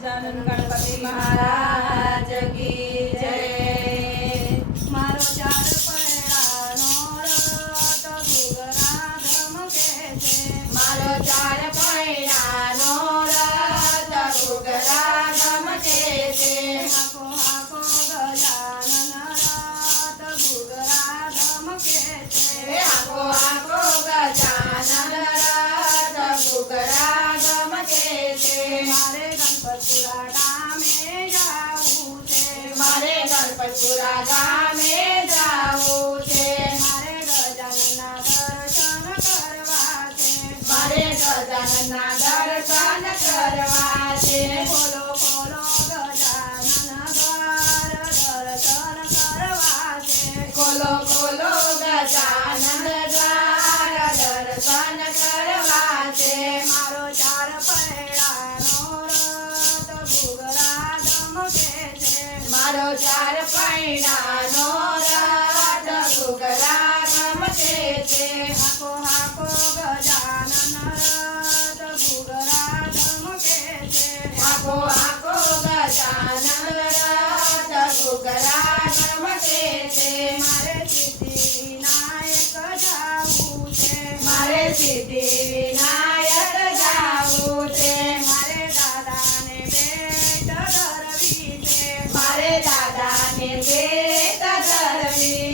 ગજાનન ગણપતિ મહારાજ કી ધોલપુરા ગામે જાવું છે. મારે ગજાનના દર્શન કરવા છે. કોલો કોલો દર્શન કરવા દર દર્શન કરવા છે. કોલો બોલો ગજાનન દર દર્શન કરવા મારો ચાર પૈણાનો રાત ઘૂઘરા ગમતે તે હાકો હાકો ગજાનન રાત ઘૂઘરા તે હાકો હાકો ગજાનન રાત ઘૂઘરા ગમતે તે મારે સિદ્ધિ નાયક જાવું છે મારે સિદ્ધિ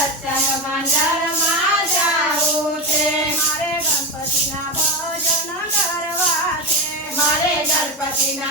સત્સંગ મંડળમાં જાવું છે. મારે ગણપતિના ભજન કરવા છે. મારે ગણપતિના